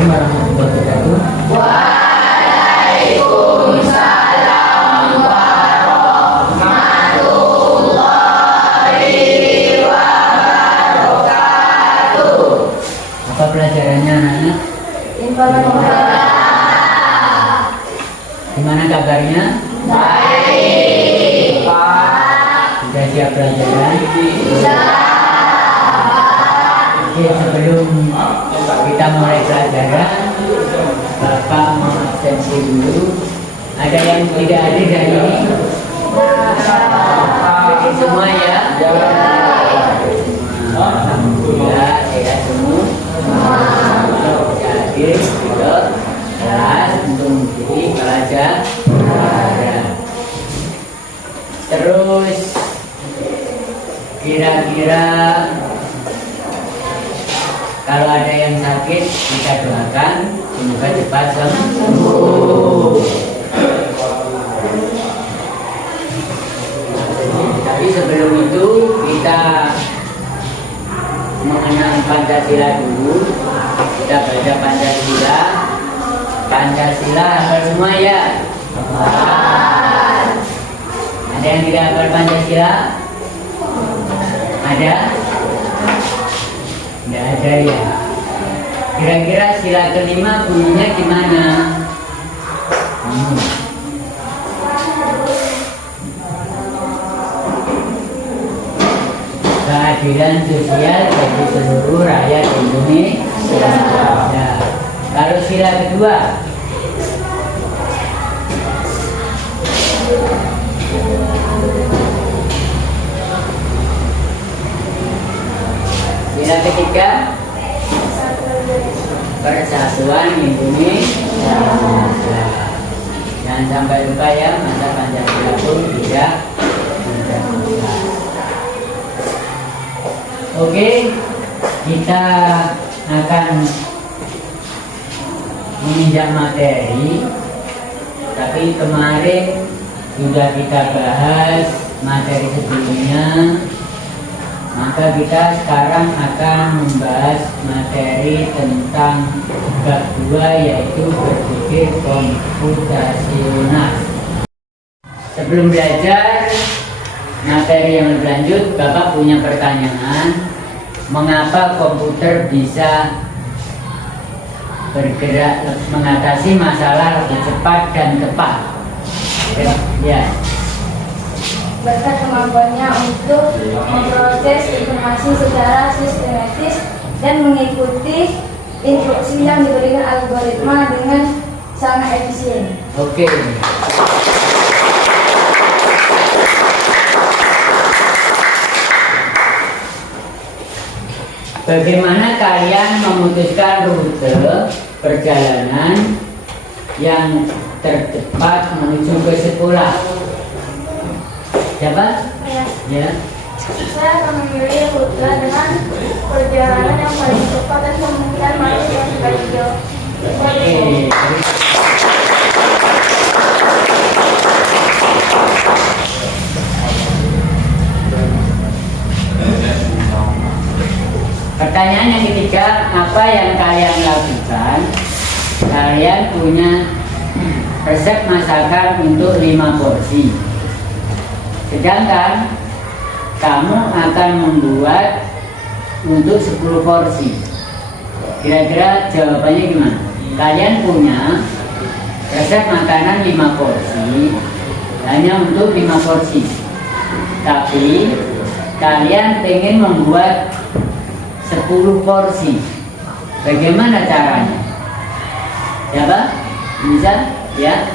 Assalamualaikum warahmatullahi wabarakatuh. Waalaikumsalam warahmatullahi wabarakatuh. Apa pelajarannya anak-anak? Gimana kabarnya? Baik, Pak. Sudah siap pelajaran? Oke, sebelum kita mulai pelajaran, Bapak mau absensi dulu. Ada yang tidak hadir hari ini? Jadi semua ya? Alhamdulillah, sehat semua. Bisa hadir ke kelas untuk mengikuti pelajaran. Terus kira-kira kalau ada yang sakit, kita doakan semoga cepat sembuh. Tapi sebelum itu kita mengenal Pancasila dulu. Kita baca Pancasila. Pancasila hafal semua ya? Ada yang tidak hafal Pancasila? Ada? Tidak ada ya. Kira-kira sila kelima bunyinya gimana? Keadilan sosial bagi seluruh rakyat Indonesia. Ya. Kalau sila kedua, sila ketiga, persatuan Indonesia. Jangan sampai lupa ya, masa Pancasila pun tidak. Oke, kita akan menginjak materi. Tapi kemarin sudah kita bahas materi sebelumnya. Maka kita sekarang akan membahas materi tentang bab 2, yaitu berpikir komputasional. Sebelum belajar materi yang lebih lanjut, Bapak punya pertanyaan. Mengapa komputer bisa bergerak mengatasi masalah lebih cepat dan tepat? Ya. Berkat kemampuannya untuk memproses informasi secara sistematis dan mengikuti instruksi yang diberikan algoritma dengan sangat efisien. Oke. Bagaimana kalian memutuskan rute perjalanan yang tercepat menuju ke sekolah? Siapa? Ya. Saya akan memilih rute dengan perjalanan yang paling cepat dan memungkinkan waktu yang paling jauh. Oke. Pertanyaan yang ketiga, apa yang kalian lakukan? Kalian punya resep masakan untuk 5 porsi. Sedangkan kamu akan membuat untuk 10 porsi. Kira-kira jawabannya gimana? Kalian punya resep makanan 5 porsi, hanya untuk 5 porsi. Tapi kalian ingin membuat 10 porsi. Bagaimana caranya? Siapa? Bisa? Ya?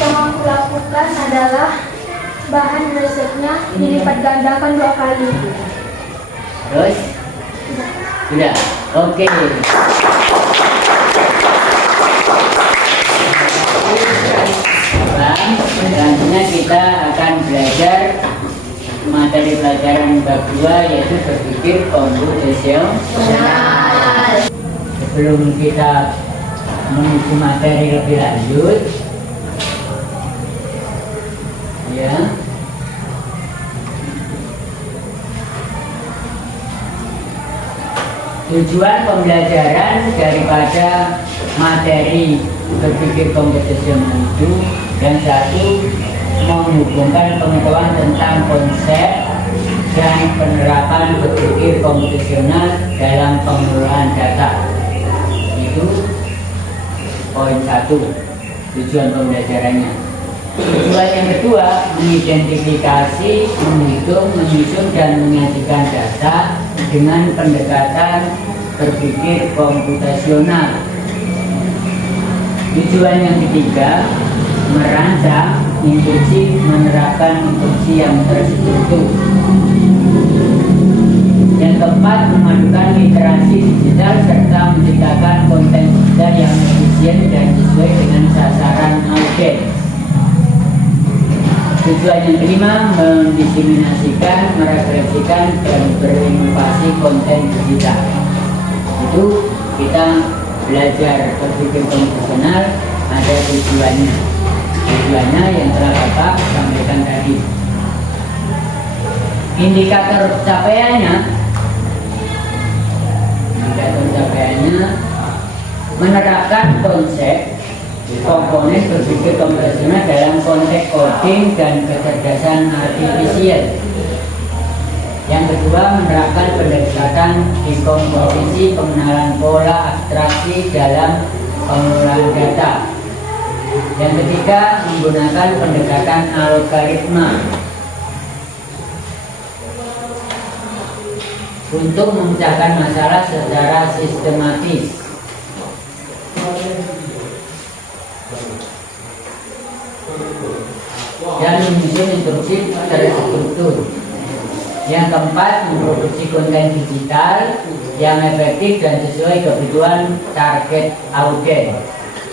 Yang aku lakukan adalah bahan resepnya dilipat gandakan 2 kali. Terus? Sudah? Oke. Bang, selanjutnya kita akan belajar materi pelajaran bab 2, yaitu berpikir komputasional. Sebelum kita menuju materi lebih lanjut, ya, Tujuan pembelajaran daripada materi berpikir komputasional itu yang satu, menghubungkan pengetahuan tentang konsep dan penerapan berpikir komputasional dalam pengelolaan data. Itu poin satu, tujuan pembelajarannya. Tujuan yang kedua, mengidentifikasi, menghitung, menyusun, dan menyajikan data dengan pendekatan berpikir komputasional. Tujuan yang ketiga, merancang, instruksi, menerapkan instruksi yang terstruktur. Yang keempat, memadukan literasi digital serta menciptakan konten digital yang efisien dan sesuai dengan sasaran audiens. Tujuan yang kelima, mendiseminasikan, merefleksikan, dan berinovasi konten digital. Itu kita belajar berpikir komputasional ada tujuannya. Tujuannya yang telah Bapak sampaikan tadi. Indikator capaiannya menerapkan konsep komponen berpikir komputasional dalam konteks coding dan kecerdasan artifisial. Yang kedua, menerapkan pendekatan dekomposisi, pengenalan pola abstraksi dalam pengelolaan data. Yang ketiga, menggunakan pendekatan algoritma untuk memecahkan masalah secara sistematis. Dan menyusun instruksi terstruktur. Yang keempat, memproduksi konten digital yang efektif dan sesuai kebutuhan target audiens.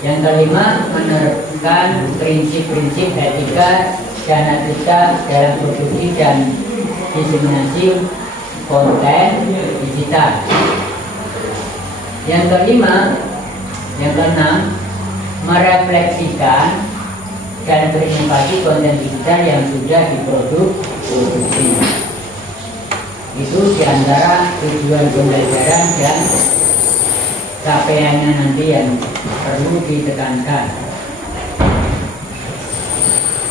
Yang kelima, menerapkan prinsip-prinsip etika dan etika dalam produksi dan diseminasi konten digital. Yang keenam, merefleksikan dan berinovasi konten digital yang sudah diproduksi. Itu diantara tujuan pembelajaran dan capaiannya nanti yang perlu ditekankan.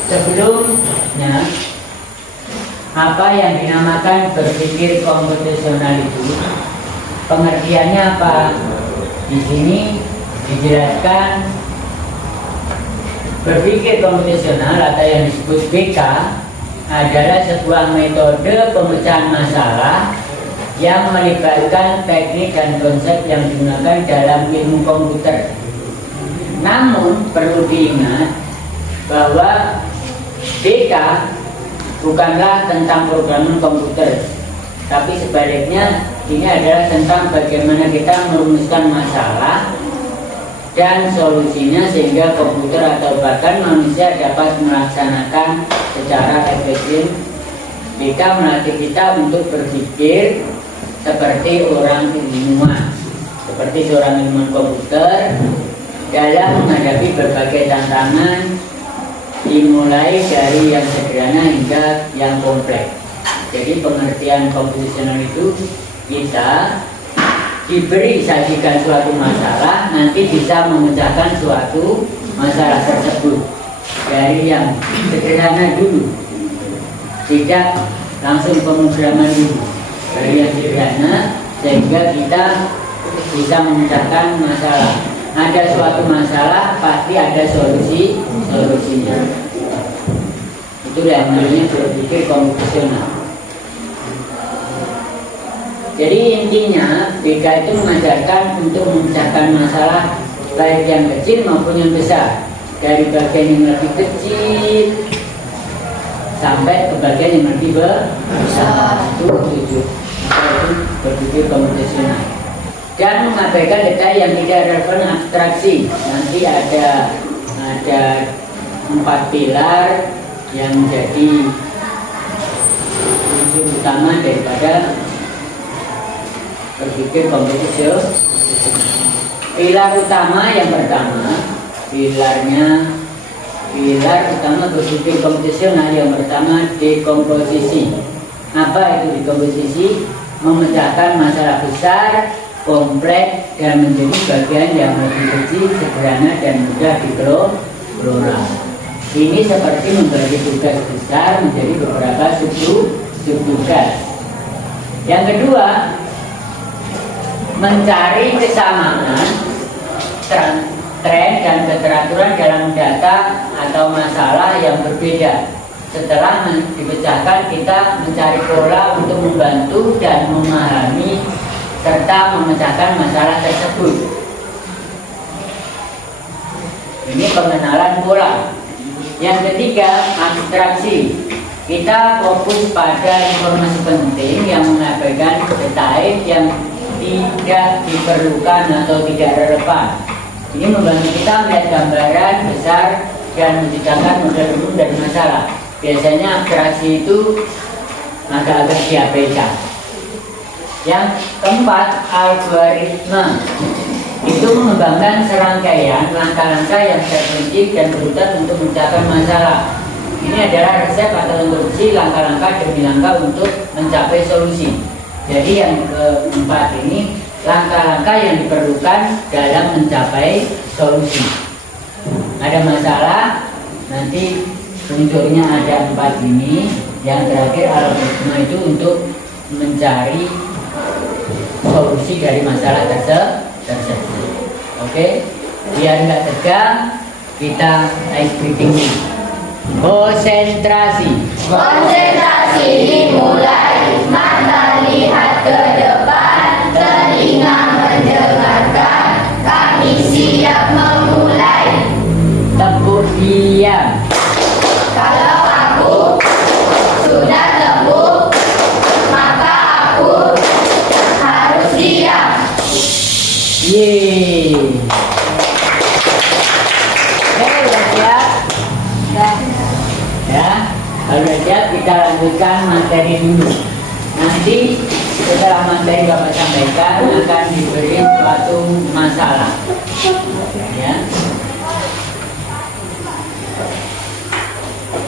Sebelumnya, apa yang dinamakan berpikir komputasional itu, pengertiannya apa? Di sini dijelaskan berpikir komputasional atau yang disebut BK adalah sebuah metode pemecahan masalah yang melibatkan teknik dan konsep yang digunakan dalam ilmu komputer. Namun perlu diingat bahwa BK bukanlah tentang programan komputer, tapi sebaliknya ini adalah tentang bagaimana kita merumuskan masalah dan solusinya sehingga komputer atau bahkan manusia dapat melaksanakan secara efisien. BK melatih kita untuk berpikir seperti orang ilmuwan, seperti seorang ilmuwan komputer dalam menghadapi berbagai tantangan, dimulai dari yang sederhana hingga yang kompleks. Jadi pengertian komputasional itu kita diberi sajikan suatu masalah, nanti bisa memecahkan suatu masalah tersebut dari yang sederhana dulu, tidak langsung pemrograman dulu, dari yang sederhana sehingga kita bisa memecahkan masalah. Ada suatu masalah pasti ada solusinya. Itu yang namanya berpikir komputasional. Jadi intinya BK itu mengajarkan untuk memecahkan masalah baik yang kecil maupun yang besar, dari bagian yang lebih kecil sampai ke bagian yang lebih besar. Itu berpikir komputasional. Dan mengabaikan detail yang tidak relevan abstraksi. Nanti ada 4 pilar yang menjadi unsur utama daripada berpikir komputasional. Pilar utama yang pertama, pilar utama berpikir komputasional yang pertama, dekomposisi. Apa itu dekomposisi? Memecahkan masalah besar, kompleks dan menjadi bagian yang lebih kecil, sederhana dan mudah dikelola. Ini seperti membagi tugas besar menjadi beberapa subtugas. Yang kedua, mencari kesamaan, tren dan keteraturan dalam data atau masalah yang berbeda. Setelah dipecahkan, kita mencari pola untuk membantu dan memahami serta memecahkan masalah tersebut. Ini pengenalan pola. Yang ketiga, abstraksi. Kita fokus pada informasi penting yang mengabaikan detail yang tidak diperlukan atau tidak relevan. Ini membantu kita melihat gambaran besar dan menciptakan model umum dari masalah. Biasanya abstraksi itu agak-agak diabaikan. Yang keempat, algoritma. Itu mengembangkan serangkaian langkah-langkah yang terperinci dan berurutan untuk menciptakan masalah. Ini adalah resep atau instruksi langkah-langkah demi langkah untuk mencapai solusi. Jadi yang keempat ini langkah-langkah yang diperlukan dalam mencapai solusi. Ada masalah, nanti unsurnya ada 4 ini. Yang terakhir algoritma itu untuk mencari solusi dari masalah tersebut. Oke, biar nggak tegang, kita ice breathing dulu. Konsentrasi. Konsentrasi dimulai, mata lihat ke depan, telinga mendengarkan, kami siap memulai. Tepuk diam. Kalau aku sudah lembut, maka aku harus diam. Yeay. Oke, udah siap? Ya, kalau udah siap kita lanjutkan materi dulu. Nanti setelah materi Bapak sampaikan akan diberi suatu masalah. Ya.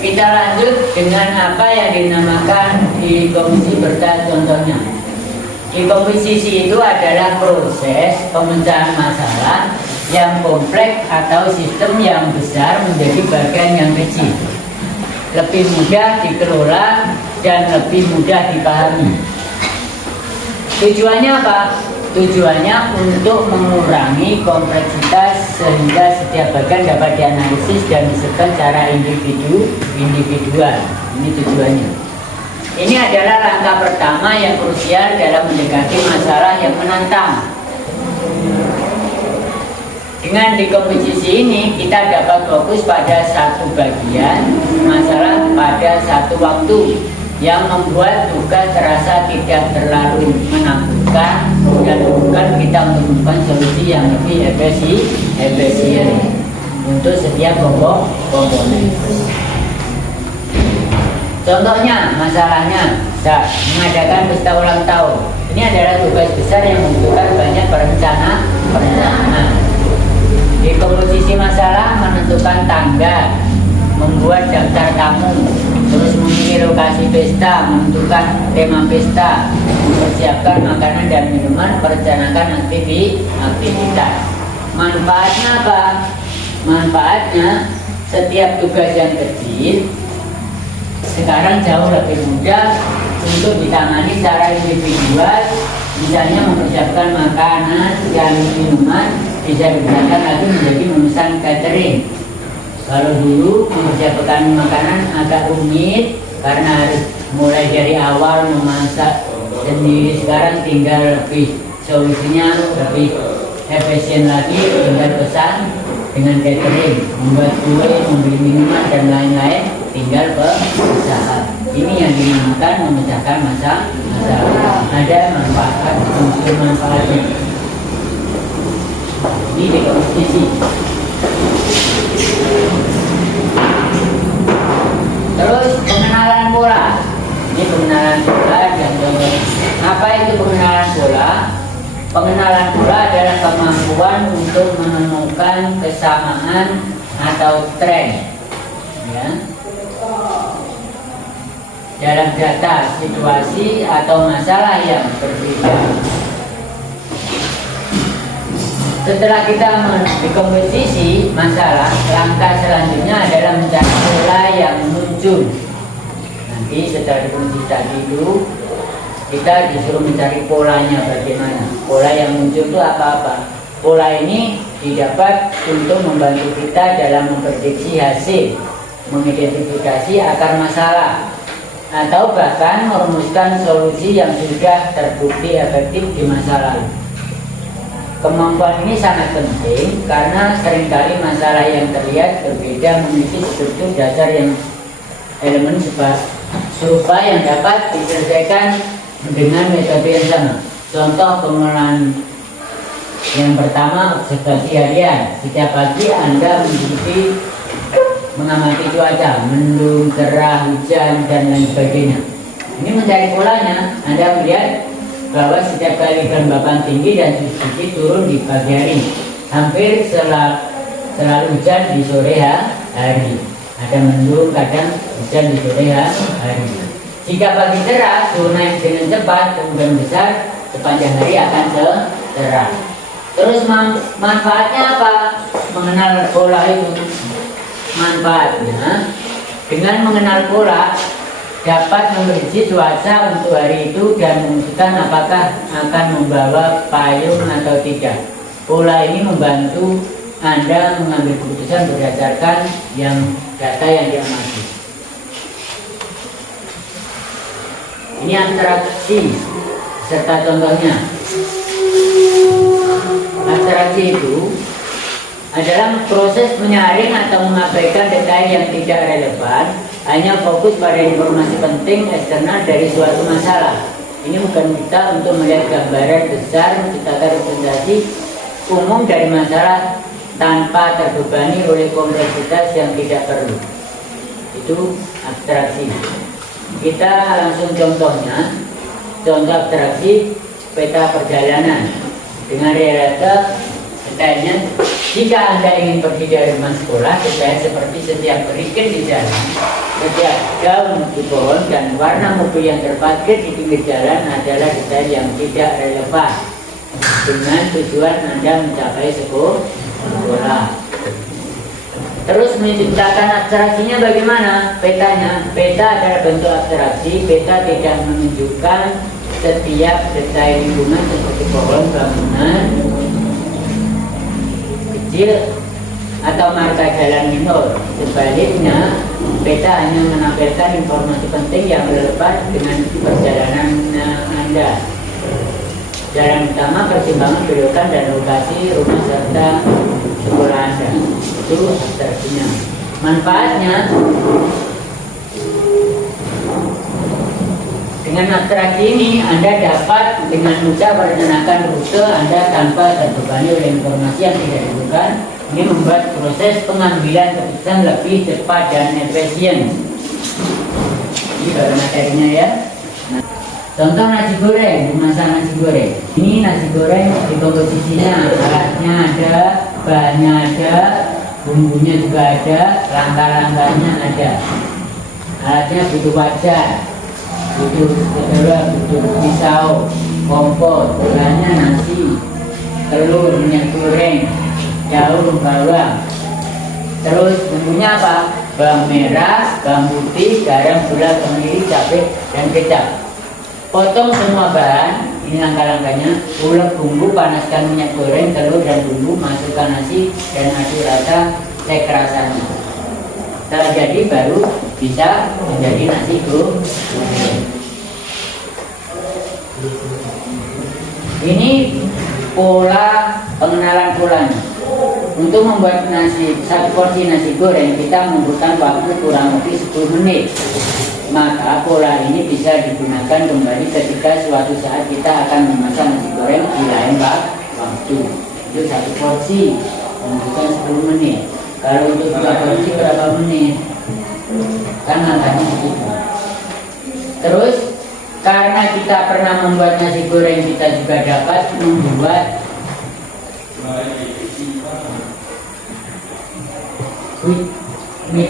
Kita lanjut dengan apa yang dinamakan di komposisi bertahap contohnya. Di komposisi itu adalah proses pemecahan masalah yang kompleks atau sistem yang besar menjadi bagian yang kecil, lebih mudah dikelola dan lebih mudah dipahami. Tujuannya apa? Tujuannya untuk mengurangi kompleksitas sehingga setiap bagian dapat dianalisis dan disebutkan secara individual. Ini tujuannya. Ini adalah langkah pertama yang krusial dalam mendekati masalah yang menantang. Dengan dekomposisi ini kita dapat fokus pada satu bagian masalah pada satu waktu yang membuat tugas terasa tidak terlalu menakutkan dan membuat kita menemukan solusi yang lebih efisien untuk setiap komponen. Contohnya, masalahnya mengadakan pesta ulang tahun. Ini adalah tugas besar yang membutuhkan banyak perencanaan. Di komposisi masalah menentukan tanggal, membuat daftar tamu, terus memilih lokasi pesta, menentukan tema pesta, mempersiapkan makanan dan minuman, merencanakan aktivitas. Manfaatnya apa? Manfaatnya setiap tugas yang kecil sekarang jauh lebih mudah untuk ditangani secara individual. Misalnya mempersiapkan makanan dan minuman bisa digunakan lagi menjadi memesan catering. Kalau dulu mempersiapkan makanan agak rumit karena harus mulai dari awal memasak sendiri. Sekarang tinggal lebih solusinya lebih efisien lagi, tinggal pesan dengan catering, membuat kue, membeli minuman dan lain-lain, tinggal perusahaan. Ini yang dinamakan memecahkan masalah. Ada manfaat, unsur manfaatnya. Ini dekomposisi. Terus pengenalan pola. Ini pengenalan pola dan contoh. Apa itu pengenalan pola? Pengenalan pola adalah kemampuan untuk menemukan kesamaan atau tren, ya, dalam data, situasi atau masalah yang berbeda. Setelah kita dekomposisi masalah, langkah selanjutnya adalah mencari pola yang muncul. Nanti setelah dekomposisi tadi itu, kita disuruh mencari polanya bagaimana. Pola yang muncul itu apa-apa. Pola ini didapat untuk membantu kita dalam memprediksi hasil, mengidentifikasi akar masalah, atau bahkan merumuskan solusi yang sudah terbukti efektif di masa lalu. Kemampuan ini sangat penting karena seringkali masalah yang terlihat berbeda memiliki struktur dasar yang elemen serupa yang dapat diselesaikan dengan metode yang sama. Contoh pengenalan yang pertama, observasi harian. Setiap pagi Anda mengamati cuaca, mendung, cerah, hujan, dan lain sebagainya. Ini mencari polanya. Anda melihat bahwa setiap kali kelembapan tinggi dan sedikit turun di pagi hari, hampir selalu hujan di sore hari. Ada mendung, kadang hujan di sore hari. Jika pagi cerah, suhu naik dengan cepat, kemungkinan besar sepanjang hari akan cerah. Terus manfaatnya apa? Mengenal pola itu. Manfaatnya, dengan mengenal pola, dapat memprediksi cuaca untuk hari itu dan memutuskan apakah akan membawa payung atau tidak. Pola ini membantu Anda mengambil keputusan berdasarkan data yang diamati. Ini abstraksi serta contohnya. Abstraksi itu adalah proses menyaring atau mengabaikan detail yang tidak relevan, hanya fokus pada informasi penting eksternal dari suatu masalah. Ini bukan kita untuk melihat gambaran besar, menciptakan representasi umum dari masalah tanpa terbebani oleh kompleksitas yang tidak perlu. Itu abstraksi. Kita langsung contohnya. Contoh abstraksi peta perjalanan dengan realita detailnya. Jika Anda ingin pergi dari rumah sekolah, detail seperti setiap berikan di jalan, setiap daun di pohon, dan warna mobil yang terparkir di pinggir jalan adalah detail yang tidak relevan dengan tujuan Anda mencapai sekolah. Terus menciptakan abstraksinya bagaimana? Petanya. Peta adalah bentuk abstraksi. Peta tidak menunjukkan setiap detail lingkungan seperti pohon, bangunan kecil, atau marka jalan minor. Sebaliknya, peta hanya menampilkan informasi penting yang relevan dengan perjalanan Anda. Jalan utama, persimpangan, belokan, dan lokasi rumah serta sekolah Anda. Itu abstraksinya. Manfaatnya, dengan abstraksi ini Anda dapat dengan mudah merencanakan rute Anda tanpa terbebani oleh informasi yang tidak dibutuhkan. Ini membuat proses pengambilan keputusan lebih cepat dan efisien. Ini baru materinya ya. Contoh nasi goreng, memasak nasi goreng. Ini nasi goreng di komposisinya, alatnya ada, bahannya ada, bumbunya juga ada, langkah-langkahnya ada. Alatnya butuh wajan, butuh telur, butuh pisau, kompor, bahannya nasi, telur, minyak goreng, daun bawang. Terus bumbunya apa? Bawang merah, bawang putih, garam, gula, kemiri, cabai, dan kecap. Potong semua bahan, ini langkah-langkahnya. Ulek bumbu, panaskan minyak goreng, telur dan bumbu, masukkan nasi dan aduk rata, cek rasanya. Setelah jadi baru bisa menjadi nasi goreng. Ini pola pengenalan polanya. Untuk membuat satu porsi nasi goreng kita membutuhkan waktu kurang lebih 10 menit. Maka pola ini bisa digunakan kembali ketika suatu saat kita akan memasak nasi goreng di lain waktu. Itu satu porsi membutuhkan 10 menit. Kalau untuk 2 porsi berapa menit? Kan angkanya begitu. Terus karena kita pernah membuat nasi goreng, kita juga dapat membuat kue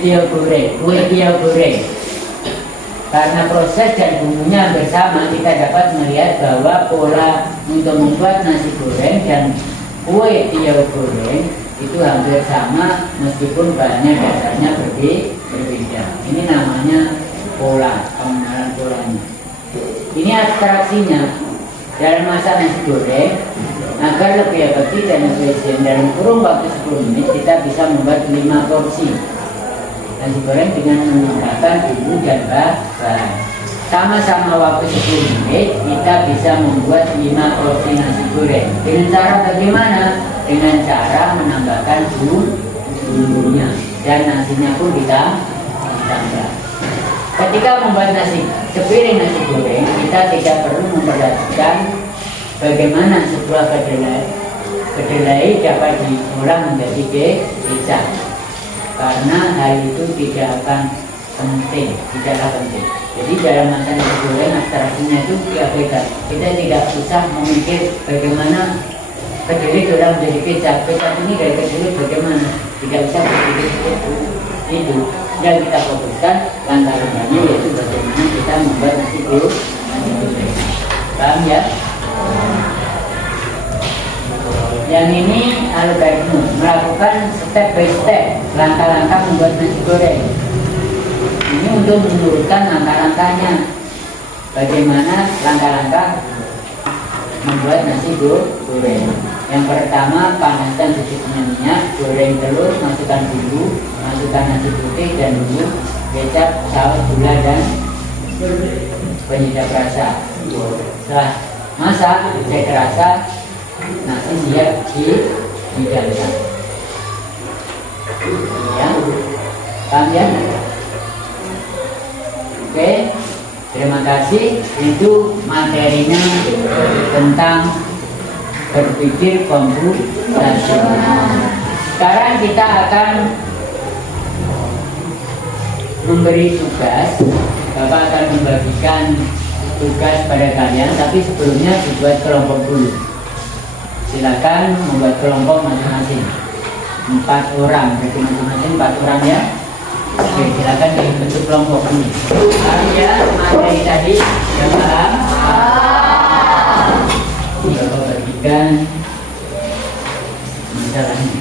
tiaw goreng. Karena proses dan bumbunya hampir sama, kita dapat melihat bahwa pola untuk membuat nasi goreng dan kue tiaw goreng itu hampir sama meskipun bahannya dasarnya berbeda. Ini namanya pola, pengenalan polanya. Ini abstraksinya. Dalam masak nasi goreng, agar lebih efektif dan efisien, dalam kurun waktu 10 menit kita bisa membuat 5 porsi nasi goreng dengan menggunakan bumbu dan bahan. Sama-sama waktu 10 menit kita bisa membuat 5 porsi nasi goreng. Dengan cara bagaimana? Dengan cara menambahkan bumbunya dan nasinya pun ditambah. Ketika membuat sepiring nasi goreng, kita tidak perlu memperhatikan bagaimana sebuah kedelai dapat diolah menjadi kecap, karena hal itu tidaklah penting. Jadi dalam masak nasi goreng abstraksinya itu beda. Kita tidak usah memikir bagaimana kedelai diolah menjadi kecap. Kecap ini dari kedelai bagaimana? Tidak usah berpikir seperti itu. Yang kita fokuskan langkah-langkahnya yaitu bagaimana kita membuat nasi goreng. Paham ya? Yang ini algoritma melakukan step by step langkah-langkah membuat nasi goreng. Ini untuk menurutkan langkah-langkahnya. Bagaimana langkah-langkah membuat nasi goreng. Yang pertama, panaskan secukupnya minyak, goreng telur, masukkan bumbu, masukkan nasi putih dan bumbu, kecap, saus, gula dan penyedap rasa. Setelah masak, cek rasa, nasi siap dihidangkan. Ya, paham ya? Oke, terima kasih. Itu materinya tentang berpikir komputasional. Sekarang kita akan memberi tugas. Bapak akan membagikan tugas pada kalian, tapi sebelumnya dibuat kelompok dulu. Silakan membuat kelompok masing-masing 4 orang, jadi masing-masing 4 orang ya. Oke, silakan dibentuk kelompok dulu. Paham ya materi tadi? Ya paham? Bapak bagikan masalahnya.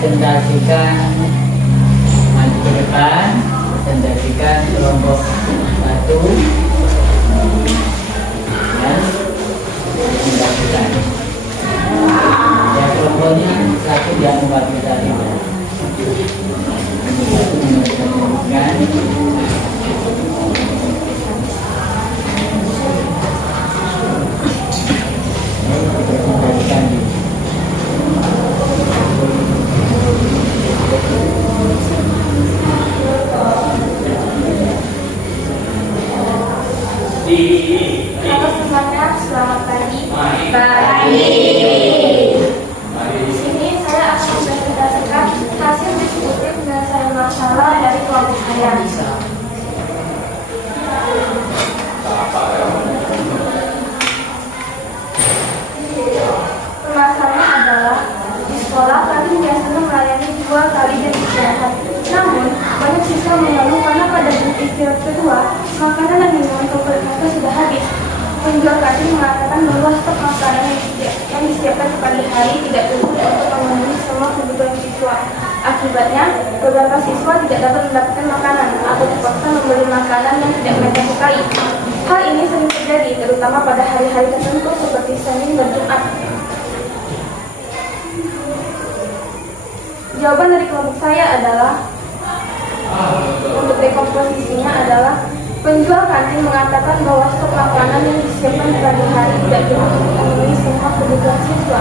presentasikan maju ke depan, presentasikan kelompok 1 dan presentasikan. Ya, kelompoknya 1 yang 4 tadi. Halo semuanya, selamat pagi. Pagi. adalah di sekolah kami biasanya melayani 2 kali jam istirahat. Namun, banyak siswa mengeluh karena pada jam istirahat kedua, makanan dan minuman favorit mereka sudah habis. Penjual kantin mengatakan bahwa stok makanan yang disiapkan di pagi hari tidak cukup untuk memenuhi semua kebutuhan siswa. Akibatnya, beberapa siswa tidak dapat mendapatkan makanan atau terpaksa membeli makanan yang tidak mereka sukai. Hal ini sering terjadi, terutama pada hari-hari tertentu seperti Senin dan Jumat. Jawaban dari kelompok saya adalah, untuk dekomposisinya adalah, penjual kantin mengatakan bahwa stok makanan yang disiapkan di pagi hari tidak cukup untuk memenuhi semua kebutuhan siswa.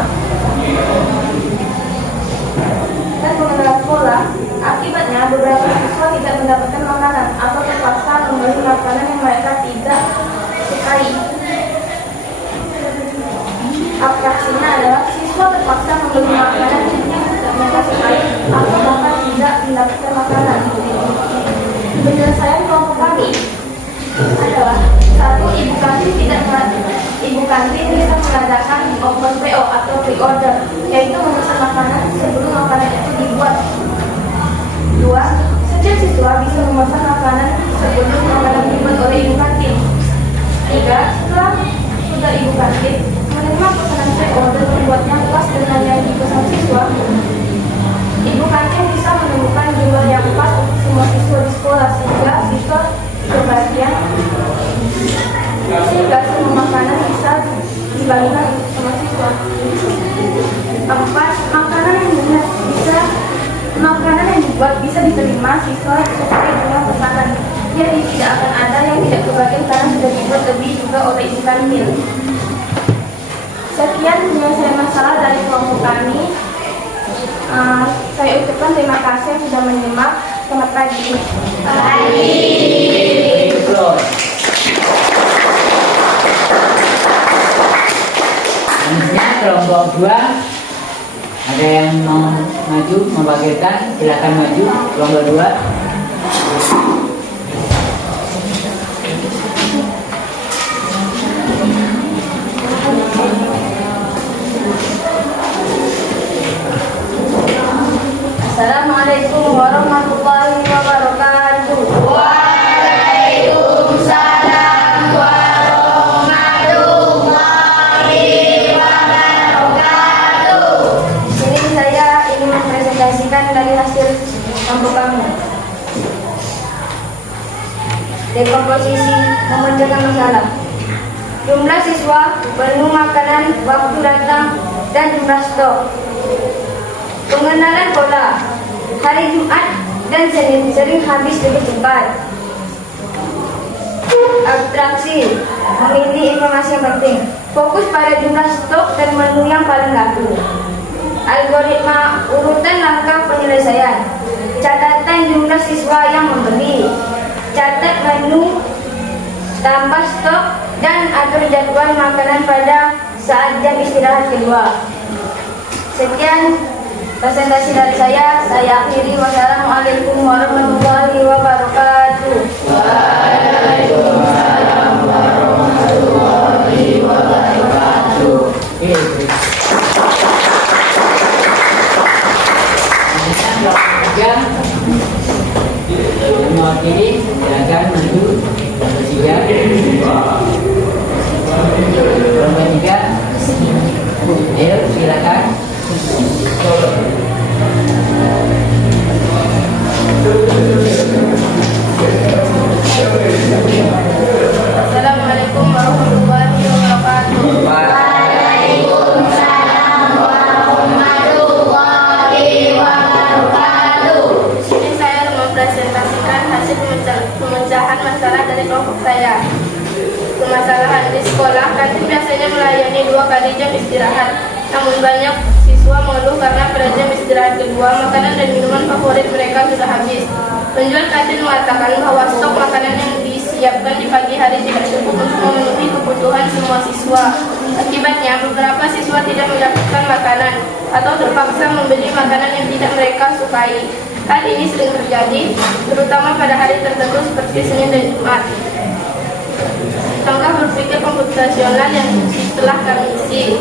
Dan pengenalan pola, akibatnya beberapa siswa tidak mendapatkan makanan atau terpaksa membeli makanan yang mereka tidak sukai. Abstraksinya adalah siswa terpaksa membeli makanan yang tidak mereka sukai atau bahkan tidak mendapatkan makanan. Penyelesaian kelompok kami adalah: 1. Ibu kantin bisa mengadakan open PO atau pre-order, yaitu memesan makanan sebelum makanan itu dibuat. 2. Setiap siswa bisa memesan makanan sebelum makanan dibuat oleh ibu kantin. 3. Setelah sudah ibu kantin menerima pesanan PO dan membuatnya pas dengan yang dipesan siswa, ibu kantin bisa menemukan jumlah yang pas untuk semua siswa di sekolah sehingga siswa kebagian, sehingga semua makanan bisa dibagikan untuk semua siswa. 4. Makanan yang dibuat bisa diterima siswa sesuai dengan pesanan. Jadi tidak akan ada yang tidak kebagian karena sudah dibuat lebih juga oleh ibu kantin. Sekian penyelesaian masalah dari kelompok kami. Saya ucapkan terima kasih yang sudah menyimak. Selamat pagi. Selanjutnya kelompok 2, ada yang mau maju membangkitkan, silakan maju kelompok 2. Assalamualaikum warahmatullahi wabarakatuh. Waalaikumsalam warahmatullahi wabarakatuh. Di sini saya ingin mempresentasikan dari hasil kelompok kami. Dekomposisi memecahkan masalah. Jumlah siswa, menu makanan, waktu datang, dan jumlah stok. Pengenalan pola. Hari Jumat dan Senin sering habis lebih cepat. Abstraksi. Memilih informasi yang penting. Fokus pada jumlah stok dan menu yang paling laku. Algoritma urutan langkah penyelesaian. Catatan jumlah siswa yang membeli. Catat menu, tambah stok, dan atur jadwal makanan pada saat jam istirahat kedua. Sekian presentasi dari saya akhiri. Wassalamualaikum warahmatullahi wabarakatuh. Waalaikumsalam warahmatullahi wabarakatuh. Mewakili, silakan maju kelompok 3. Kelompok 3, silakan. Assalamualaikum warahmatullahi wabarakatuh. Waalaikumsalam warahmatullahi wabarakatuh. Ini saya mempresentasikan hasil pemecahan masalah dari kelompok saya. Permasalahan di sekolah, kantin biasanya melayani 2 kali jam istirahat. Namun banyak siswa mengeluh karena pada jam istirahat kedua, makanan dan minuman favorit mereka sudah habis. Penjual kantin mengatakan bahwa stok makanan yang disiapkan di pagi hari tidak cukup untuk memenuhi kebutuhan semua siswa. Akibatnya, beberapa siswa tidak mendapatkan makanan atau terpaksa membeli makanan yang tidak mereka sukai. Hal ini sering terjadi, terutama pada hari tertentu seperti Senin dan Jumat. Langkah berpikir komputasional yang telah kami isi.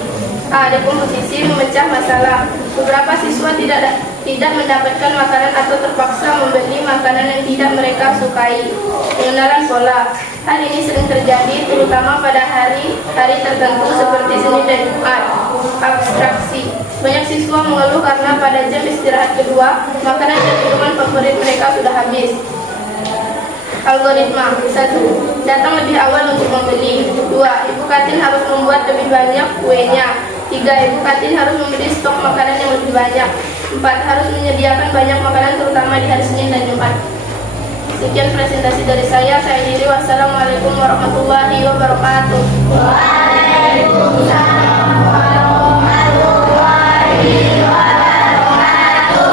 A. Dekomposisi memecah masalah. Beberapa siswa tidak mendapatkan makanan atau terpaksa membeli makanan yang tidak mereka sukai. Pengenalan pola. Hal ini sering terjadi terutama pada hari tertentu seperti Senin dan Jumat. Abstraksi. Banyak siswa mengeluh karena pada jam istirahat kedua, makanan dan minuman favorit mereka sudah habis. Algoritma. 1. Datang lebih awal untuk membeli. 2. Ibu kantin harus membuat lebih banyak kuenya. 3. Ibu kantin harus membeli stok makanan yang lebih banyak. 4. Harus menyediakan banyak makanan terutama di hari Senin dan Jumat. Sekian presentasi dari saya akhiri. Wassalamualaikum warahmatullahi wabarakatuh. Waalaikumsalam warahmatullahi wabarakatuh.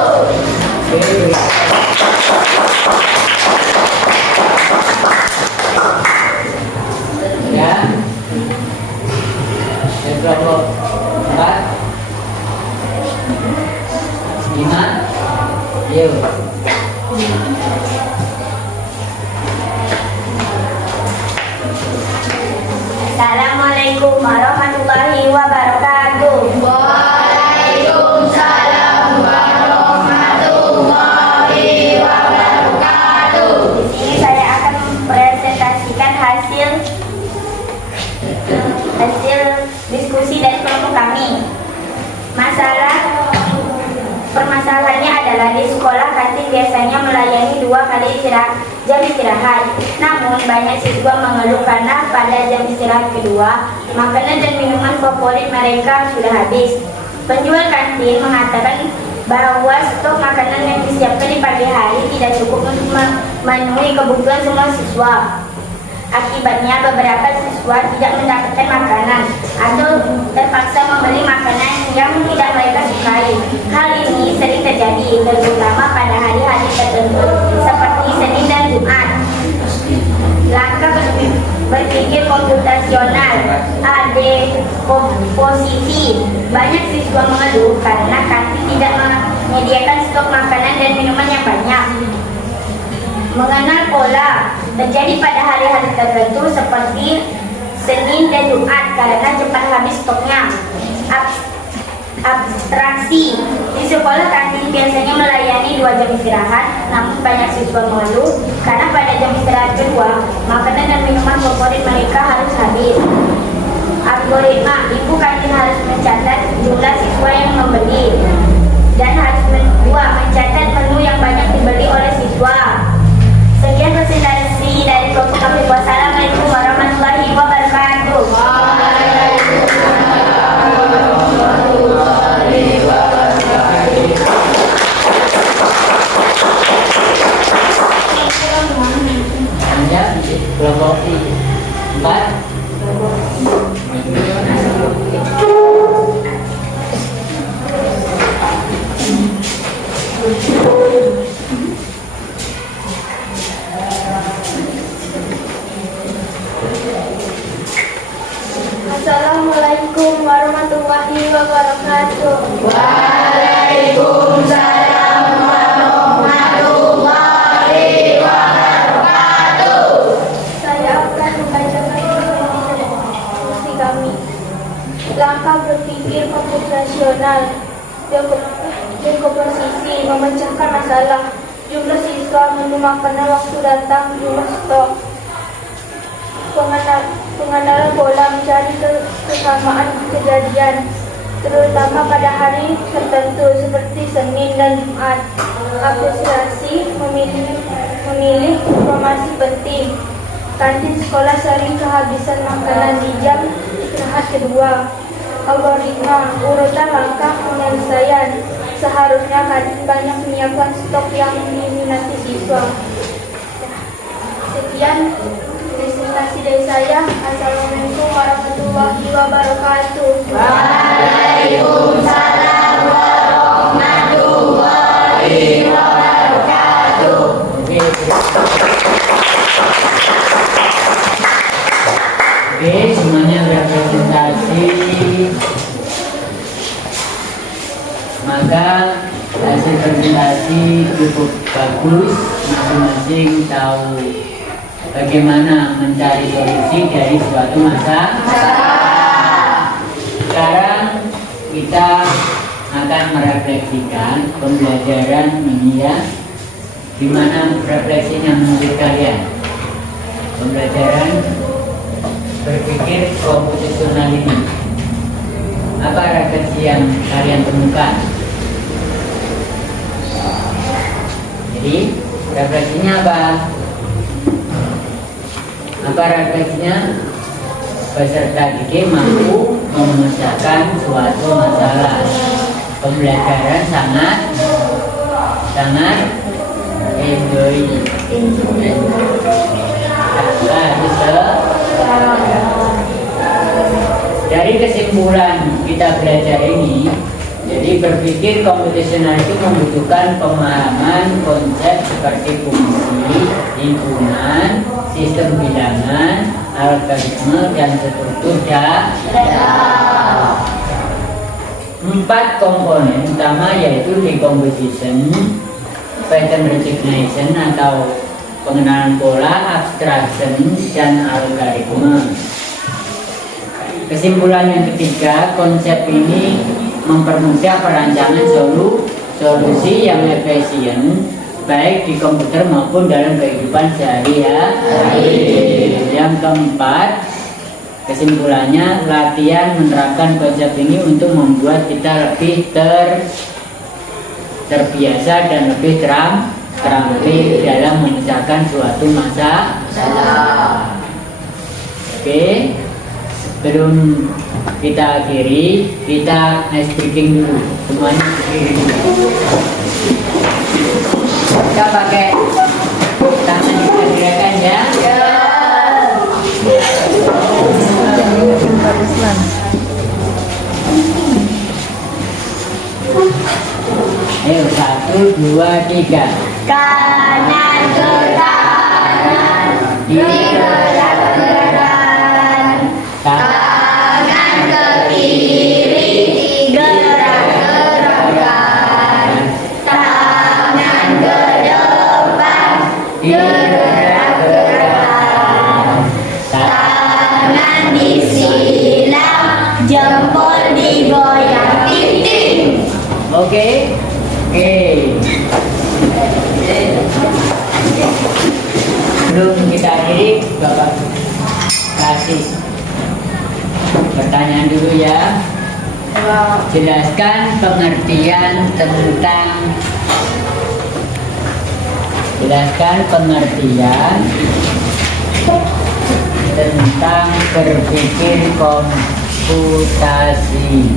Ya. Kelompok 4 5. Yuk. Assalamualaikum warahmatullahi wabarakatuh. Waalaikumsalam warahmatullahi wabarakatuh. Di sini saya akan mempresentasikan hasil diskusi dari kelompok kami. Permasalahannya adalah di sekolah kantin biasanya melayani 2 kali jam istirahat. Namun banyak siswa mengeluh karena pada jam istirahat kedua, makanan dan minuman favorit mereka sudah habis. Penjual kantin mengatakan bahwa stok makanan yang disiapkan di pagi hari tidak cukup untuk memenuhi kebutuhan semua siswa. Akibatnya beberapa siswa tidak mendapatkan makanan atau terpaksa membeli makanan yang tidak mereka sukai. Hal ini sering terjadi terutama pada hari-hari tertentu seperti Senin dan Jumat. Langkah berpikir komputasional. A. Dekomposisi. Banyak siswa mengeluh karena kantin tidak menyediakan stok makanan dan minuman yang banyak. Mengenal pola. Terjadi pada hari-hari tertentu seperti Senin dan Jumat karena cepat habis stoknya. Abstraksi. Di sekolah kantin biasanya melayani 2 jam istirahat, namun banyak siswa mengeluh karena pada jam istirahat kedua, makanan dan minuman favorit mereka harus habis. Algoritma. Ibu kantin harus mencatat jumlah siswa yang membeli dan harus mencatat menu yang banyak dibeli oleh siswa. Sekian presentasi dari kelompok kami. Wassalamualaikum warahmatullahi wabarakatuh. Anda kelompok 4. Assalamualaikum warahmatullahi wabarakatuh. Waalaikumsalam warahmatullahi wabarakatuh. Saya akan membacakan diskusi kami. Langkah berpikir komputasional. Dekomposisi. Memecahkan masalah. Jumlah siswa, menu makanan, waktu datang, jumlah stok. Pengenalan pola. Mencari kesamaan kejadian terutama pada hari tertentu seperti Senin dan Jumat. Apresiasi. Memilih informasi penting. Kantin sekolah sering kehabisan makanan di jam istirahat kedua. Algoritma. Urutan langkah penyelesaian. Seharusnya kantin banyak menyiapkan stok yang diminati siswa. Sekian presentasi dari saya. Assalamualaikum warahmatullahi wabarakatuh. Waalaikumsalam warahmatullahi wabarakatuh. Oke, semuanya berpresentasi. Maka hasil presentasi cukup bagus, masing-masing tahu bagaimana mencari solusi dari suatu masalah. Sekarang kita akan merefleksikan pembelajaran ini ya. Gimana refleksinya menurut kalian? Pembelajaran berpikir komposisional ini. Apa refleksi yang kalian temukan? Jadi refleksinya apa? Apa refleksinya? Peserta didik mampu memecahkan suatu masalah. Pembelajaran sangat enjoy. Dari kesimpulan kita belajar ini, jadi berpikir komputasional itu membutuhkan pemahaman konsep seperti fungsi, lingkungan, sistem bilangan, algoritma, dan struktur data. 4 komponen utama yaitu decomposition, pattern recognition atau pengenalan pola, abstraction, dan algoritma. Kesimpulan yang ketiga, konsep ini mempermudah perancangan solusi yang efisien baik di komputer maupun dalam kehidupan sehari-hari. Yang keempat, kesimpulannya latihan menerapkan konsep ini untuk membuat kita lebih terbiasa dan lebih terampil dalam memecahkan suatu masalah. Oke, sebelum kita akhiri, kita ice breaking dulu. Semuanya berdiri dulu. Kita pakai tangan kita gerakan ya. Ayo 1, 2, 3. Kanan ke kanan, digerak-gerakkan. Kanan ke kiri, digerak-gerakkan. Tangan ke depan, digerak-gerakkan. Tangan disilang, jempol digoyang, ting-ting. Oke. Sebelum kita akhiri, Bapak kasih pertanyaan dulu ya. Jelaskan pengertian tentang berpikir komputasi.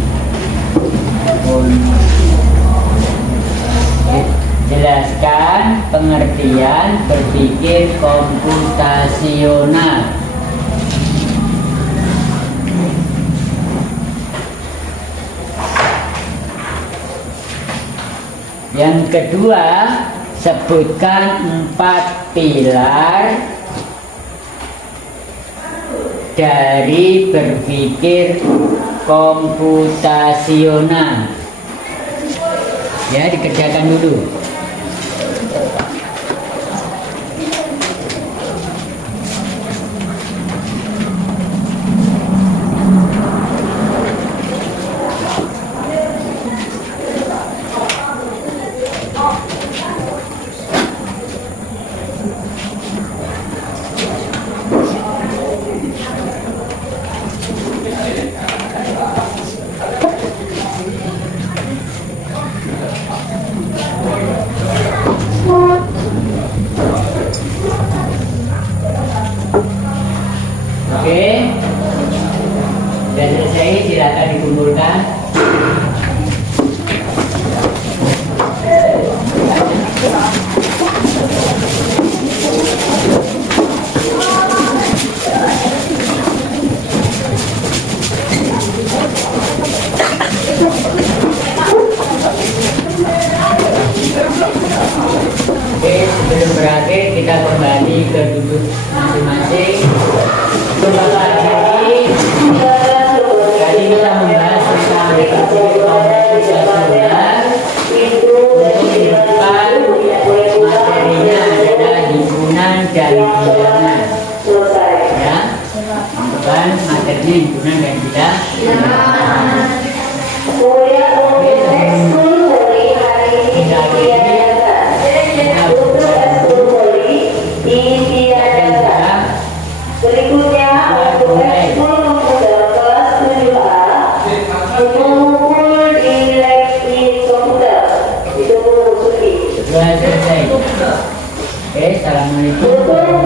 Jelaskan pengertian berpikir komputasional. Yang kedua, sebutkan 4 pilar dari berpikir komputasional. Ya, dikerjakan dulu. Oke, sudah selesai, silakan dikumpulkan. Oke, sebelum berakhir kita kembali ke duduk masing-masing. Tadi kita membahas tentang komputasional. Untuk depan materinya adalah himpunan dan bilangan. Ya, depan materinya himpunan dan bilangan. Assalamualaikum.